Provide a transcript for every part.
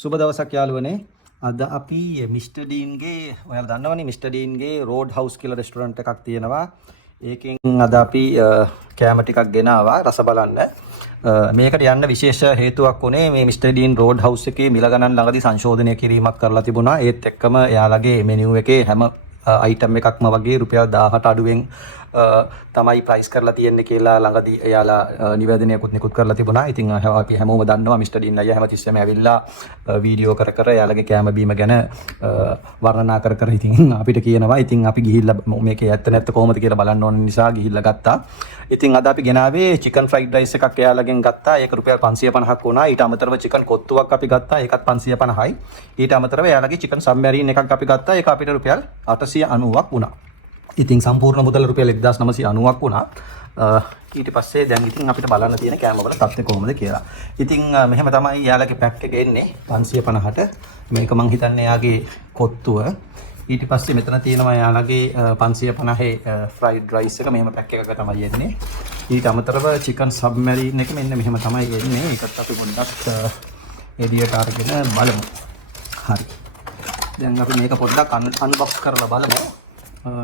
සුබ දවසක් යාළුවනේ. අද අපි මිස්ටර් ඩීන්ගේ ඔයාලා දන්නවනේ මිස්ටර් ඩීන්ගේ රෝඩ් හවුස් කියලා රෙස්ටොරන්ට් එකක් තියෙනවා. ඒකෙන් අද අපි කෑම ටිකක් ගෙනාවා රස බලන්න. මේකට යන්න විශේෂ හේතුවක් උනේ මේ මිස්ටර් ඩීන් රෝඩ් හවුස් එකේ මිල ගණන් ළඟදී සංශෝධනය කිරීමක් කරලා තිබුණා. ඒත් එක්කම එයාලගේ මෙනියු එකේ හැම අයිටම් එකක්ම වගේ රුපියල් 1000ට අඩුවෙන් තමයි ප්‍රයිස් කරලා තියෙන්නේ කියලා ළඟදී එයාලා නිවේදනයකුත් නිකුත් කරලා තිබුණා. ඉතින් අපි හැමෝම දන්නවා මිස්ටර් ඩීන් අයියා හැමතිස්සෙම ඇවිල්ලා වීඩියෝ කර කර එයාලගේ කෑම බීම ගැන වර්ණනා කර කර ඉතින් අපිට කියනවා. ඉතින් අපි ගිහිල්ලා මේකේ ඇත්ත නැත්ත කොහොමද කියලා බලන්න ඕන නිසා ගිහිල්ලා ගත්තා. ඉතින් අද අපි ගෙනාවේ චිකන් ෆ්‍රයිඩ් රයිස් එකක් එයාලගෙන් ගත්තා. ඒක රුපියල් 550ක් වුණා. ඊට අමතරව චිකන් කොත්තුවක් අපි ගත්තා. ඒකත් 550යි. ඊට අමතරව එයාලගේ චිකන් සබ්මැරීන් එකක් අපි ගත්තා. ඒක අපිට රුපියල් 890ක් වුණා. ඉතින් සම්පූර්ණ මුදල රුපියල් 1990ක් වුණා. ඊට පස්සේ දැන් ඉතින් අපිට බලන්න තියෙන කෑම වල තත්ත්වය කොහොමද කියලා. ඉතින් මෙහෙම තමයි යාළගේ පැක් එක එන්නේ 550ට. මේක මං හිතන්නේ යාගේ කොත්තුව. ඊට පස්සේ මෙතන තියෙනවා යාළගේ 550 ෆ්‍රයිඩ් රයිස් එක මෙහෙම පැක් එකක තමයි එන්නේ. ඊට අමතරව චිකන් සබ්මැරීන් එක මෙන්න මෙහෙම තමයි එන්නේ. ඒකත් අපි පොඩ්ඩක් එළියට අරගෙන බලමු. හරි. දැන් අපි මේක පොඩ්ඩක් අන්බොක්ස් කරලා බලමු.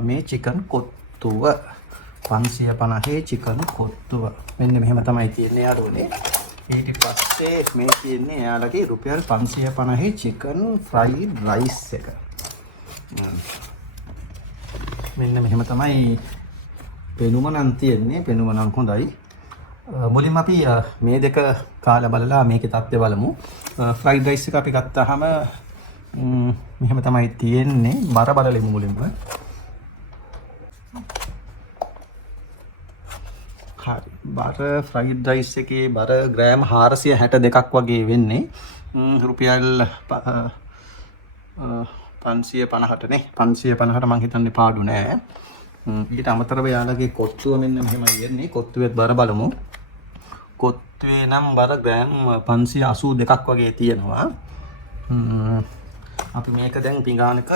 මේ චිකන් කොත්තුව 550 චිකන් කොත්තුව මෙන්න මෙහෙම තමයි තියෙන්නේ යාළුවනේ. ඊට පස්සේ මේ තියෙන්නේ යාළුවගේ රුපියල් 550 චිකන් ෆ්‍රයිඩ් රයිස් එක. මෙන්න මෙහෙම තමයි පෙනුම නම් තියෙන්නේ. පෙනුම නම් හොඳයි. මුලින්ම අපි මේ දෙක කාලා බලලා මේකේ තත්ත්වය බලමු. ෆ්‍රයිඩ් රයිස් එක අපි ගත්තාම මෙහෙම තමයි තියෙන්නේ. බර බලලෙමු මුලින්ම. හරි. බර ෆ්‍රයිඩ් රයිස් එකේ බර ග්‍රෑම් 462ක් වගේ වෙන්නේ. රුපියල් 550ට නේ. 550ට මං හිතන්නේ පාඩු නෑ. ඊට අමතරව යාළගේ කොත්තුව මෙන්න මෙහෙමයි එන්නේ. කොත්තුවේත් බර බලමු. කොත්තුවේ නම් බර ග්‍රෑම් 582ක් වගේ තියෙනවා. අපි මේක දැන් පිඟානක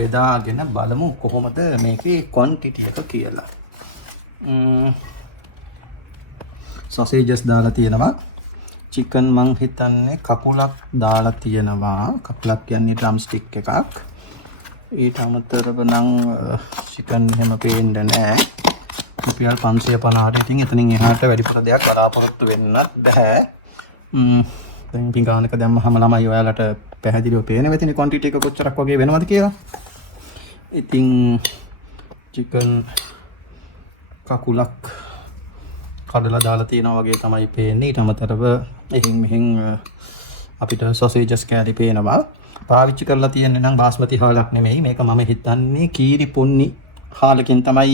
බෙදාගෙන බලමු කොහොමද මේකේ ක්වොන්ටිටි එක කියලා. සොසේජස් දාලා තියෙනවා. චිකන් මං හිතන්නේ කකුලක් දාලා තියෙනවා. කකුලක් කියන්නේ ඩ්‍රම් ස්ටික් එකක්. ඊට අමතරව නම් චිකන් එහෙම පේන්නේ නැහැ. රුපියල් 550ට ඉතින් එතනින් එහාට වැඩිපුර දෙයක් බලාපොරොත්තු වෙන්නත් බෑ. දැන් පිඟානක දැම්මහම ළමයි ඔයාලට පැහැදිලිව පේන වෙතිනේ ක්වොන්ටිටි එක කොච්චරක් වගේ වෙනවද කියලා. ඉතින් චිකන් කකුලක් කඩලා දාලා තියෙනවා වගේ තමයි පේන්නේ. ඊට අමතරව එහින් මෙහින් අපිට සොසේජස් කෑලි පේනවා. පාවිච්චි කරලා තියෙන්නේ නම් බාස්මති හාලක් නෙමෙයි. මේක මම හිතන්නේ කීරි පොන්නි හාලකින් තමයි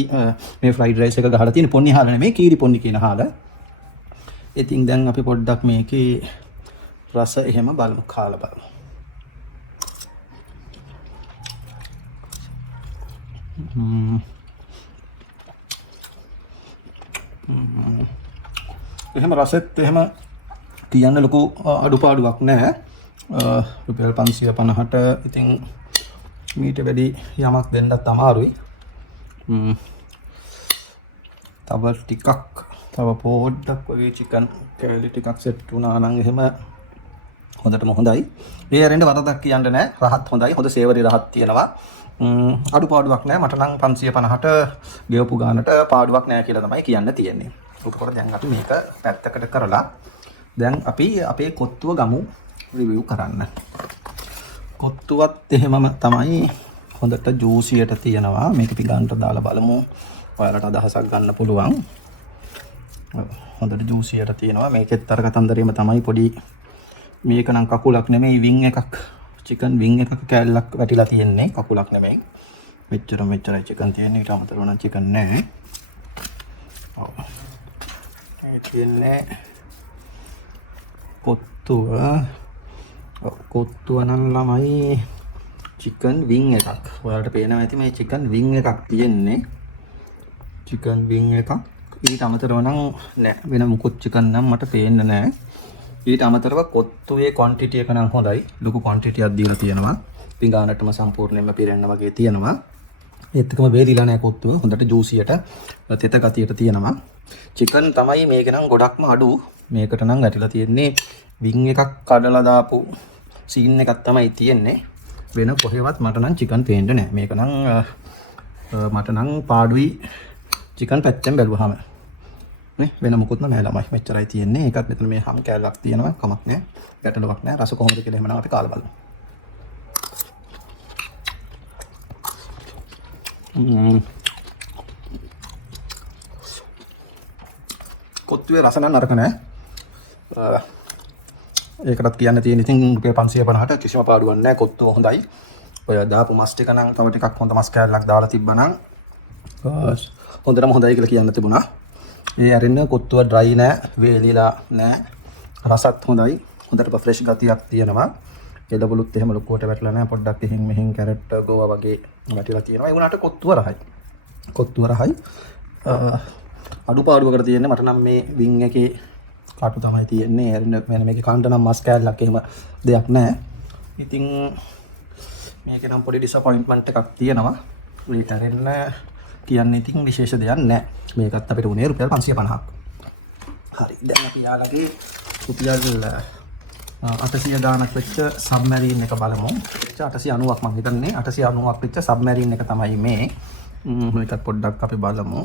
මේ ෆ්‍රයිඩ් රයිස් එක ගහලා තියෙන්නේ. පොන්නි හාල නෙමෙයි කීරි පොන්නි කියන හාල. ඉතින් දැන් අපි පොඩ්ඩක් මේකේ රස එහෙම බලමු. කාලා බලමු. එහෙම රසෙත් එහෙම කියන්න ලොකු අඩුපාඩුවක් නැහැ. රුපියල් 550ට ඉතින් මීට වැඩි යමක් දෙන්නත් අමාරුයි. තව ටිකක් තව පොඩ්ඩක් වගේ චිකන් කැලි ටිකක් සෙට් වුණා නම් එහෙම හොඳටම හොඳයි. මේ ඇරෙන්න වරදක් කියන්න නැහැ. රහත් හොඳයි. හොඳ සේවරි රහත් තියෙනවා. අඩුපාඩුවක් නැහැ. මට නම් 550ට ගෙවපු ගානට පාඩුවක් නැහැ කියලා තමයි කියන්න තියෙන්නේ. උඩකොට දැන් අපි මේක පැත්තකට කරලා දැන් අපි අපේ කොත්තුව ගමු රිවිව් කරන්න. කොත්තුවත් එහෙමම තමයි හොඳට ජූසියට තියෙනවා. මේක පිඟානට දාලා බලමු. ඔයාලට අදහසක් ගන්න පුළුවන්. හොඳට ජූසියට තියෙනවා. මේකෙත් අර කතන්දරේම තමයි පොඩි මේක නම් කකුලක් නෙමෙයි වින් එකක්. චිකන් වින් එකක කෑල්ලක් වැටිලා තියෙන්නේ. කකුලක් නෙමෙයි. මෙච්චරයි චිකන් තියෙන්නේ. ඊට අමතරව නම් චිකන් නැහැ. ඔව්. ඒ තියෙන්නේ කොත්තුව. කොත්තුව නම් ළමයි චිකන් වින් එකක්. ඔයාලට පේනවා ඇති මේ චිකන් වින් එකක් තියෙන්නේ. චිකන් වින් එකක්. ඊට අමතරව නම් නෑ වෙන මුකුත් චිකන් නම් මට පේන්නේ නෑ. ඊට අමතරව කොත්තුවේ ක්වොන්ටිටි එක නම් හොඳයි. ලොකු ක්වොන්ටිටියක් දීලා තියෙනවා. පිඟානටම සම්පූර්ණයෙන්ම පිරෙන්න වගේ තියෙනවා. ඒත් එකම වේලිලා නැහැ කොත්තුව. හොඳට ජූසියට තෙත ගතියට තියෙනවා. චිකන් තමයි මේක නම් ගොඩක්ම අඩු. මේකට නම් ඇටිලා තියෙන්නේ වින් එකක් කඩලා දාපු සීන් එකක් තමයි තියෙන්නේ. වෙන කොහෙවත් මට නම් චිකන් පේන්නේ නැහැ. මේක නම් මට නම් පාඩුයි චිකන් පැත්තෙන් බැලුවාම. නේ වෙන මොකුත්ම නැහැ ළමයි. මෙච්චරයි තියෙන්නේ. ඒකත් මෙතන මේ හැම කෑල්ලක් තියෙනවා. කමක් නැහැ. ගැටලුවක් නැහැ. රස කොහොමද කියලා එහෙමනම් අපි කාලා බලමු. කොත්තුවේ රස නම් නරක නැහැ. ඒකටත් කියන්න තියෙන ඉතින් රුපියල් 550ට කිසිම පාඩුවක් නැහැ. කොත්තුව හොඳයි. ඔය දාපු මස් ටික නම් තව ටිකක් හොඳ මස් කෑල්ලක් දාලා තිබ්බනම් හොඳටම හොඳයි කියලා කියන්න තිබුණා. ඒ අරින්න කොත්තුව ඩ්‍රයි නැහැ, වේලිලා නැහැ. රසත් හොඳයි. හොඳට ෆ්‍රෙෂ් ගතියක් තියෙනවා. එළවලුත් එහෙම ලොකුවට වැටලා නැහැ. පොඩ්ඩක් එහෙන් මෙහෙන් කැරට් ගෝවා වගේ වැටිලා තියෙනවා. ඒ වුණාට කොත්තුව රහයි. කොත්තුව රහයි. අඩුපාඩුවකට තියෙන්නේ මට නම් මේ වින් එකේ කාටු තමයි තියෙන්නේ. එරින්න මේකේ කන්න නම් මස් කෑල්ලක් එහෙම දෙයක් නැහැ. ඉතින් මේකේ නම් පොඩි ඩිසපොයින්ට්මන්ට් එකක් තියෙනවා. ඒකට අරින්න කියන්නේ ඉතින් විශේෂ දෙයක් නැහැ. මේකත් අපිට උනේ රුපියල් 550ක්. හරි. දැන් අපි යාළගේ රුපියල් 800 ගානක් වෙච්ච සබ්මැරීන් එක බලමු. 890ක් මම හිතන්නේ 890ක් වෙච්ච සබ්මැරීන් එක තමයි මේ. මේකත් පොඩ්ඩක් අපි බලමු.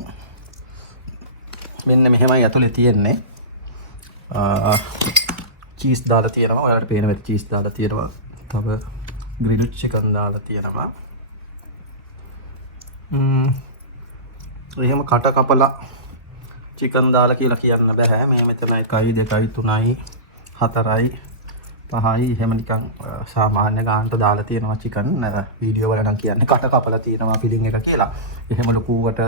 මෙන්න මෙහෙමයි ඇතුලේ තියෙන්නේ. චීස් දාලා තියෙනවා. ඔයාලට පේන වෙත් චීස් දාලා තියෙනවා. තව ග්‍රිල්ඩ් චිකන් දාලා තියෙනවා. එහෙම කට කපලා චිකන් දාලා කියලා කියන්න බෑ. මේ මෙතන 1 2 3යි 4යි 5යි එහෙම නිකන් සාමාන්‍ය ගානට දාලා තියෙනවා චිකන්. වීඩියෝ වල නම් කියන්නේ කට කපලා තියෙනවා ෆිලිං එක කියලා. එහෙම ලොකුවට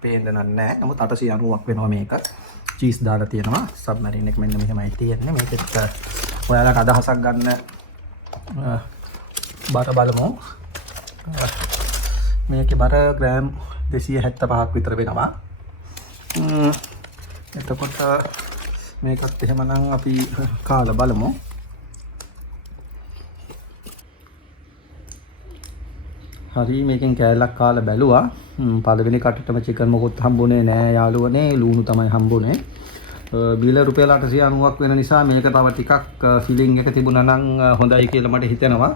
පේන්න නැහැ. නමුත් 890ක් වෙනවා මේක. චීස් දාලා තියෙනවා. සබ්මැරින් එක මෙන්න මෙහෙමයි තියෙන්නේ. මේකෙත් ඔයාලට අදහසක් ගන්න බර බලමු. මේකේ බර ග්‍රෑම් 275ක් විතර වෙනවා. එතකොට මේකත් එහෙමනම් අපි කාලා බලමු. හරි මේකෙන් කෑල්ලක් කාලා බැලුවා. පළවෙනි කටටම චිකන් මොකොත් හම්බුනේ නෑ යාළුවනේ. ලුණු තමයි හම්බුනේ. බිල රුපියල් 890ක් වෙන නිසා මේක තව ටිකක් ෆිලිං එක තිබුණා නම් හොඳයි කියලා මට හිතෙනවා.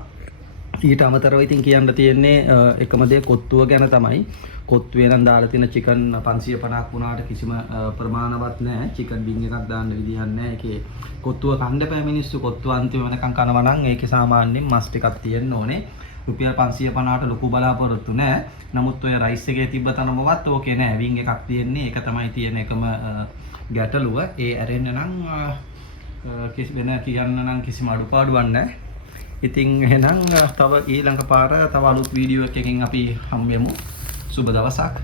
ඊට අමතරව ඉතින් කියන්න තියෙන්නේ එකම දේ කොත්තුව ගැන තමයි. කොත්තුවේ නම් දාලා තියෙන චිකන් 550ක් වුණාට කිසිම ප්‍රමාණවත් නැහැ. චිකන් වින් එකක් දාන්න විදිහක් නැහැ. ඒකේ කොත්තුව කන්න බෑ මිනිස්සු. කොත්තුව අන්තිම වෙනකන් කනවා නම් ඒකේ සාමාන්‍යයෙන් මස් ටිකක් තියෙන්න ඕනේ. රුපියල් 550ට ලොකු බලාපොරොත්තු නැහැ. නමුත් ඔය රයිස් එකේ තිබ්බ තරමවත් ඕකේ නැහැ. වින් එකක් තියෙන්නේ. ඒක තමයි තියෙන එකම ගැටලුව. ඒ ඇරෙන්න නම් වෙන කියන්න නම් කිසිම අඩුපාඩුවක් නැහැ. ඉතින් එහෙනම් තව ඊළඟ පාර තව අලුත් වීඩියෝ එකකින් අපි හම්බෙමු. සුබ දවසක්.